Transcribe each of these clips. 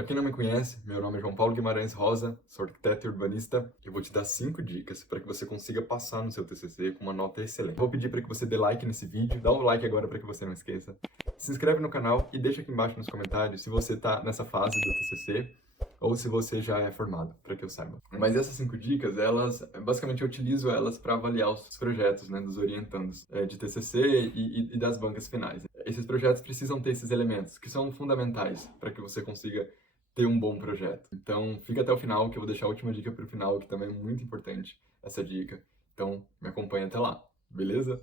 Para quem não me conhece, meu nome é João Paulo Guimarães Rosa, sou arquiteto e urbanista e eu vou te dar 5 dicas para que você consiga passar no seu TCC com uma nota excelente. Vou pedir para que você dê like nesse vídeo, dá um like agora para que você não esqueça. Se inscreve no canal e deixa aqui embaixo nos comentários se você está nessa fase do TCC ou se você já é formado, para que eu saiba. Mas essas 5 dicas, basicamente eu utilizo elas para avaliar os projetos, né, dos orientandos de TCC e das bancas finais. Esses projetos precisam ter esses elementos que são fundamentais para que você consiga ter um bom projeto. Então, fica até o final, que eu vou deixar a última dica para o final, que também é muito importante, essa dica. Então, me acompanha até lá, beleza?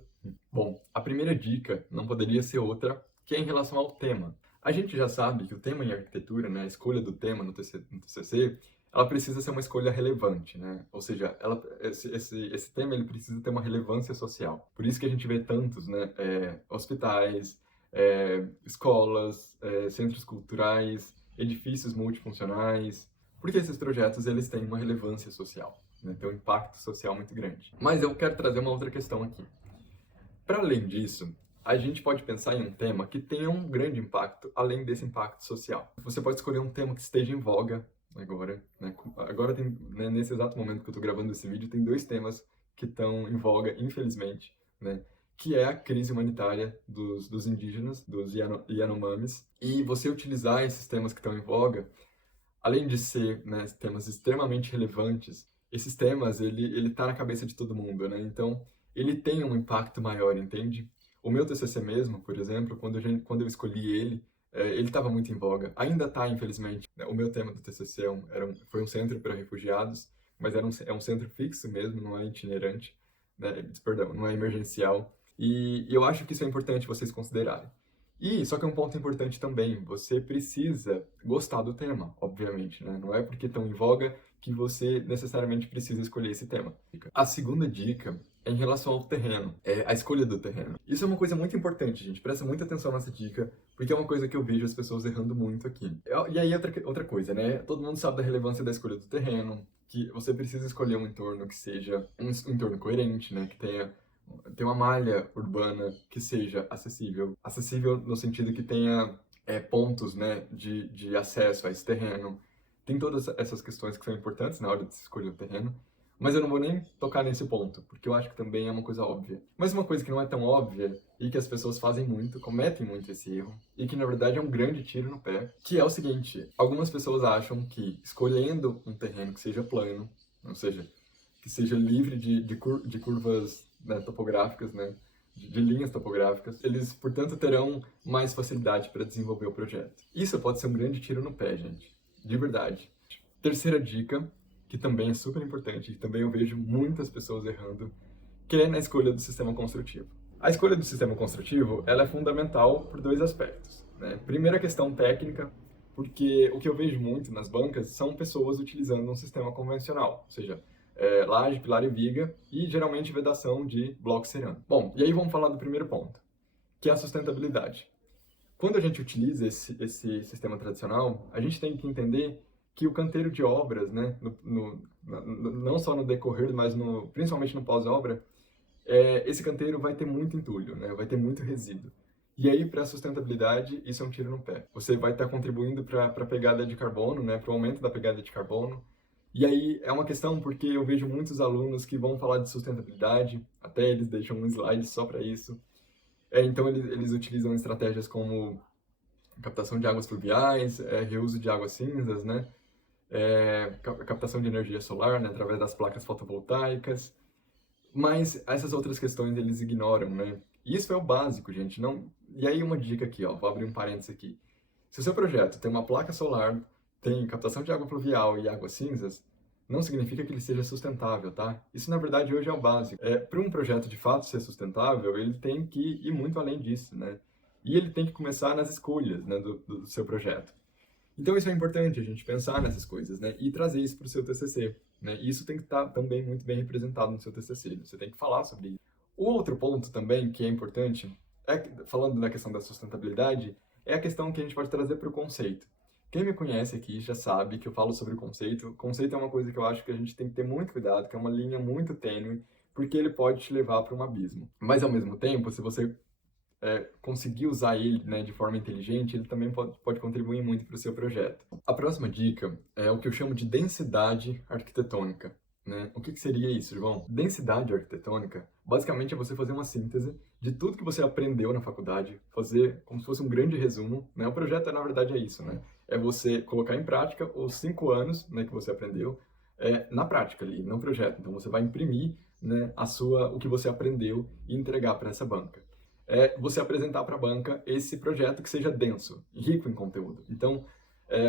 Bom, a primeira dica não poderia ser outra, que é em relação ao tema. A gente já sabe que o tema em arquitetura, né, a escolha do tema no TCC, ela precisa ser uma escolha relevante, né? Ou seja, esse tema ele precisa ter uma relevância social. Por isso que a gente vê tantos, né, hospitais, escolas, centros culturais, edifícios multifuncionais, porque esses projetos eles têm uma relevância social, né? Tem um impacto social muito grande. Mas eu quero trazer uma outra questão aqui. Para além disso, a gente pode pensar em um tema que tenha um grande impacto, além desse impacto social. Você pode escolher um tema que esteja em voga agora, né? Agora tem, né, nesse exato momento que eu estou gravando esse vídeo, tem 2 temas que estão em voga, infelizmente, né? Que é a crise humanitária dos indígenas, dos Yanomamis. E você utilizar esses temas que estão em voga, além de ser, né, temas extremamente relevantes, esses temas, ele tá na cabeça de todo mundo, né? Então, ele tem um impacto maior, entende? O meu TCC mesmo, por exemplo, quando eu escolhi ele, ele estava muito em voga. Ainda está, infelizmente. Né? O meu tema do TCC foi um centro para refugiados, mas é um centro fixo mesmo, não é itinerante, né? Perdão, não é emergencial. E eu acho que isso é importante vocês considerarem. E, só que é um ponto importante também, você precisa gostar do tema, obviamente, né? Não é porque estão em voga que você necessariamente precisa escolher esse tema. A segunda dica é em relação ao terreno, é a escolha do terreno. Isso é uma coisa muito importante, gente, presta muita atenção nessa dica, porque é uma coisa que eu vejo as pessoas errando muito aqui. E aí, outra coisa, né? Todo mundo sabe da relevância da escolha do terreno, que você precisa escolher um entorno que seja um entorno coerente, né? Que tenha ter uma malha urbana que seja acessível. Acessível no sentido que tenha pontos, né, de acesso a esse terreno. Tem todas essas questões que são importantes na hora de se escolher o terreno, mas eu não vou nem tocar nesse ponto, porque eu acho que também é uma coisa óbvia. Mas uma coisa que não é tão óbvia e que as pessoas fazem muito, cometem muito esse erro, e que na verdade é um grande tiro no pé, que é o seguinte: algumas pessoas acham que escolhendo um terreno que seja plano, ou seja, que seja livre de curvas, né, topográficas, né, de linhas topográficas, eles, portanto, terão mais facilidade para desenvolver o projeto. Isso pode ser um grande tiro no pé, gente, de verdade. Terceira dica, que também é super importante, que também eu vejo muitas pessoas errando, que é na escolha do sistema construtivo. A escolha do sistema construtivo, ela é fundamental por 2 aspectos, né? Primeiro, a questão técnica, porque o que eu vejo muito nas bancas são pessoas utilizando um sistema convencional, ou seja, laje, pilar e viga, e geralmente vedação de bloco cerâmico. Bom, e aí vamos falar do primeiro ponto, que é a sustentabilidade. Quando a gente utiliza esse sistema tradicional, a gente tem que entender que o canteiro de obras, né, não só no decorrer, mas principalmente no pós-obra, esse canteiro vai ter muito entulho, né, vai ter muito resíduo. E aí, para a sustentabilidade, isso é um tiro no pé. Você vai estar contribuindo para a pegada de carbono, né, para o aumento da pegada de carbono. E aí é uma questão porque eu vejo muitos alunos que vão falar de sustentabilidade, até eles deixam um slide só para isso. Então eles utilizam estratégias como captação de águas fluviais, reuso de águas cinzas, né? Captação de energia solar, né, através das placas fotovoltaicas. Mas essas outras questões eles ignoram, né? Isso é o básico, gente. Não... E aí uma dica aqui, ó, vou abrir um parênteses aqui. Se o seu projeto tem uma placa solar, tem captação de água pluvial e águas cinzas, não significa que ele seja sustentável, tá? Isso, na verdade, hoje é o básico. Para um projeto de fato ser sustentável, ele tem que ir muito além disso, né? E ele tem que começar nas escolhas, né, do seu projeto. Então, isso é importante, a gente pensar nessas coisas, né? E trazer isso para o seu TCC, né? E isso tem que estar também muito bem representado no seu TCC, você tem que falar sobre isso. O outro ponto também que é importante, falando da questão da sustentabilidade, é a questão que a gente pode trazer para o conceito. Quem me conhece aqui já sabe que eu falo sobre o conceito. O conceito é uma coisa que eu acho que a gente tem que ter muito cuidado, que é uma linha muito tênue, porque ele pode te levar para um abismo. Mas, ao mesmo tempo, se você conseguir usar ele, né, de forma inteligente, ele também pode contribuir muito para o seu projeto. A próxima dica é o que eu chamo de densidade arquitetônica. Né? O que seria isso, João? Densidade arquitetônica, basicamente, é você fazer uma síntese de tudo que você aprendeu na faculdade, fazer como se fosse um grande resumo. Né? O projeto, na verdade, é isso, né? É você colocar em prática os 5 anos, né, que você aprendeu, na prática ali, no projeto. Então, você vai imprimir, né, o que você aprendeu e entregar para essa banca. Você apresentar para a banca esse projeto que seja denso, rico em conteúdo. Então,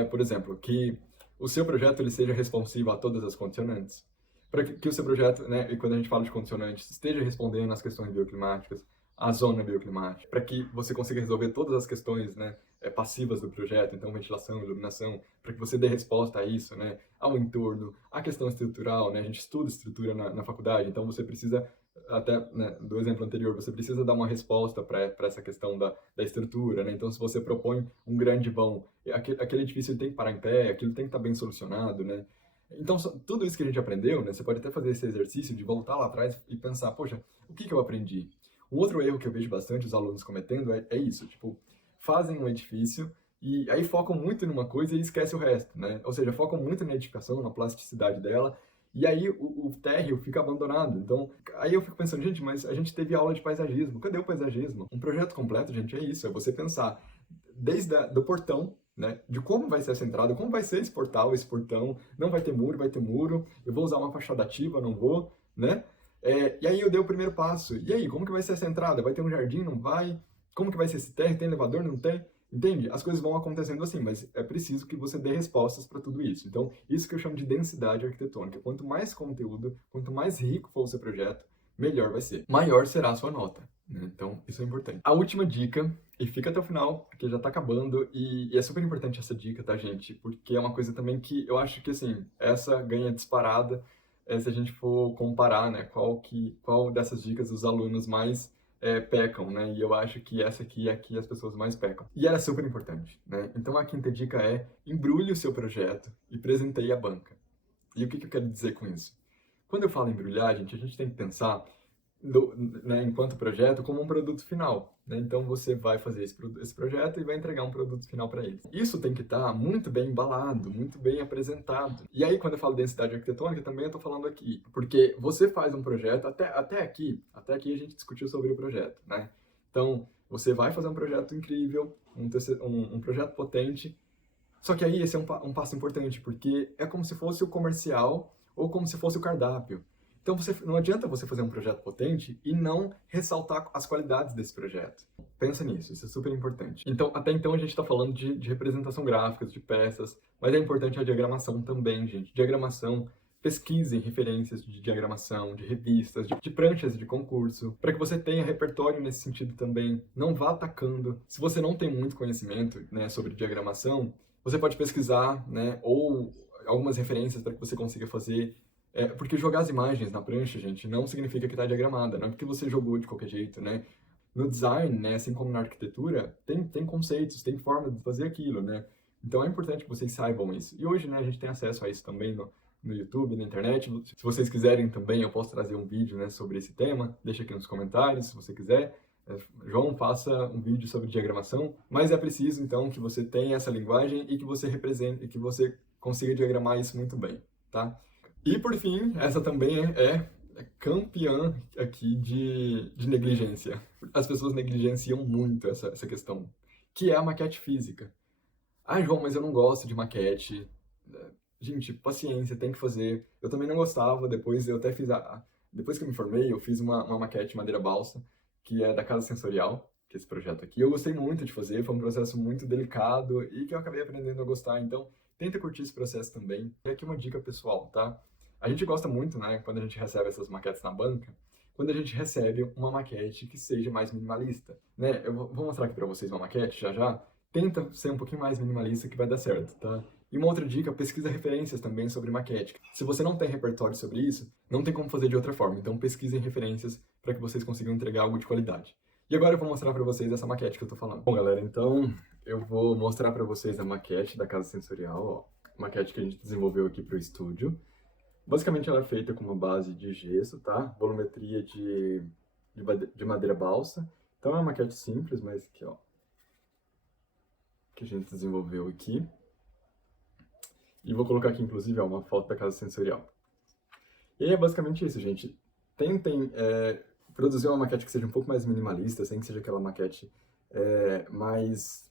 por exemplo, que o seu projeto ele seja responsivo a todas as condicionantes, para que o seu projeto, né, e quando a gente fala de condicionantes, esteja respondendo às questões bioclimáticas, à zona bioclimática, para que você consiga resolver todas as questões, né, passivas do projeto, então ventilação, iluminação, para que você dê resposta a isso, né, ao entorno, à questão estrutural, né, a gente estuda estrutura na faculdade, então você precisa, até né, do exemplo anterior, você precisa dar uma resposta para essa questão da estrutura, né, então se você propõe um grande vão, aquele edifício ele tem que parar em pé, aquilo tem que estar bem solucionado, né. Então, tudo isso que a gente aprendeu, né, você pode até fazer esse exercício de voltar lá atrás e pensar, poxa, o que eu aprendi? Um outro erro que eu vejo bastante os alunos cometendo é isso, tipo, fazem um edifício e aí focam muito numa coisa e esquecem o resto, né? Ou seja, focam muito na edificação, na plasticidade dela, e aí o térreo fica abandonado. Então, aí eu fico pensando, gente, mas a gente teve aula de paisagismo, cadê o paisagismo? Um projeto completo, gente, é isso, é você pensar desde do portão, né, de como vai ser essa entrada, como vai ser esse portal, esse portão, não vai ter muro, vai ter muro, eu vou usar uma fachada ativa, não vou, né? E aí eu dei o primeiro passo, e aí, como que vai ser essa entrada? Vai ter um jardim, não vai? Como que vai ser esse térreo? Tem elevador, não tem? Entende? As coisas vão acontecendo assim, mas é preciso que você dê respostas para tudo isso. Então, isso que eu chamo de densidade arquitetônica. Quanto mais conteúdo, quanto mais rico for o seu projeto, melhor vai ser. Maior será a sua nota. Né? Então, isso é importante. A última dica, e fica até o final, porque já tá acabando, e é super importante essa dica, tá, gente? Porque é uma coisa também que eu acho que, assim, essa ganha disparada se a gente for comparar, né, qual dessas dicas os alunos mais pecam, né? E eu acho que essa aqui é a que as pessoas mais pecam. E ela é super importante, né? Então a quinta dica é embrulhe o seu projeto e presenteie a banca. E o que eu quero dizer com isso? Quando eu falo embrulhar, gente, a gente tem que pensar né, enquanto projeto como um produto final. Né? Então você vai fazer esse projeto e vai entregar um produto final para eles. Isso tem que estar muito bem embalado, muito bem apresentado. E aí quando eu falo densidade arquitetônica, também eu estou falando aqui, porque você faz um projeto, até aqui a gente discutiu sobre o projeto. Né? Então você vai fazer um projeto incrível, um projeto potente, só que aí esse é um passo importante, porque é como se fosse o comercial ou como se fosse o cardápio. Então não adianta você fazer um projeto potente e não ressaltar as qualidades desse projeto. Pensa nisso, isso é super importante. Então, até então a gente está falando de representação gráfica, de peças, mas é importante a diagramação também, gente. Diagramação, pesquisem referências de diagramação, de revistas, de pranchas de concurso, para que você tenha repertório nesse sentido também. Não vá atacando. Se você não tem muito conhecimento, né, sobre diagramação, você pode pesquisar, né, ou algumas referências para que você consiga fazer. Porque jogar as imagens na prancha, gente, não significa que está diagramada, não é porque você jogou de qualquer jeito, né? No design, né, assim como na arquitetura, tem conceitos, tem forma de fazer aquilo, né? Então é importante que vocês saibam isso. E hoje, né, a gente tem acesso a isso também no YouTube, na internet. Se vocês quiserem também, eu posso trazer um vídeo, né, sobre esse tema. Deixa aqui nos comentários, se você quiser. João, faça um vídeo sobre diagramação. Mas é preciso, então, que você tenha essa linguagem e que você represente, e que você consiga diagramar isso muito bem, tá? E por fim, essa também é campeã aqui de negligência. As pessoas negligenciam muito essa questão, que é a maquete física. Ah, João, mas eu não gosto de maquete. Gente, paciência, tem que fazer. Eu também não gostava, depois eu até fiz depois que eu me formei, eu fiz uma maquete madeira balsa, que é da Casa Sensorial, que é esse projeto aqui. Eu gostei muito de fazer, foi um processo muito delicado e que eu acabei aprendendo a gostar, então tenta curtir esse processo também. E aqui uma dica pessoal, tá? A gente gosta muito, né, quando a gente recebe essas maquetes na banca, quando a gente recebe uma maquete que seja mais minimalista, né? Eu vou mostrar aqui para vocês uma maquete já. Tenta ser um pouquinho mais minimalista que vai dar certo, tá? E uma outra dica, pesquisa referências também sobre maquete. Se você não tem repertório sobre isso, não tem como fazer de outra forma. Então pesquisem referências para que vocês consigam entregar algo de qualidade. E agora eu vou mostrar para vocês essa maquete que eu tô falando. Bom, galera, então eu vou mostrar para vocês a maquete da Casa Sensorial, ó. Maquete que a gente desenvolveu aqui para o estúdio. Basicamente ela é feita com uma base de gesso, tá? Volumetria de madeira balsa Então é uma maquete simples, mas que, ó, que a gente desenvolveu aqui. E vou colocar aqui, inclusive, ó, uma foto da casa sensorial. E aí é basicamente isso, gente. Tentem produzir uma maquete que seja um pouco mais minimalista, sem que seja aquela maquete mais...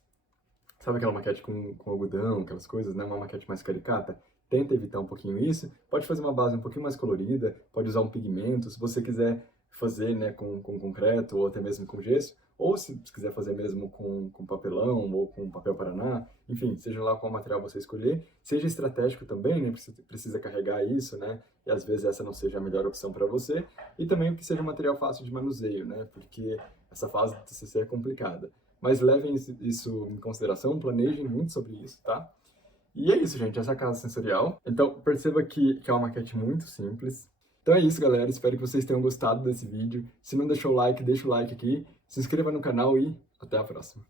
Sabe aquela maquete com algodão, aquelas coisas, né? Uma maquete mais caricata? Tenta evitar um pouquinho isso. Pode fazer uma base um pouquinho mais colorida, pode usar um pigmento. Se você quiser fazer, né, com concreto ou até mesmo com gesso, ou se quiser fazer mesmo com papelão ou com papel paraná, enfim, seja lá qual material você escolher, seja estratégico também, né, precisa carregar isso, né, e às vezes essa não seja a melhor opção para você, e também que seja um material fácil de manuseio, né, porque essa fase do TCC é complicada. Mas levem isso em consideração, planejem muito sobre isso, tá? E é isso, gente, essa é a casa sensorial. Então, perceba que é uma maquete muito simples. Então é isso, galera. Espero que vocês tenham gostado desse vídeo. Se não deixou o like, deixa o like aqui. Se inscreva no canal e até a próxima.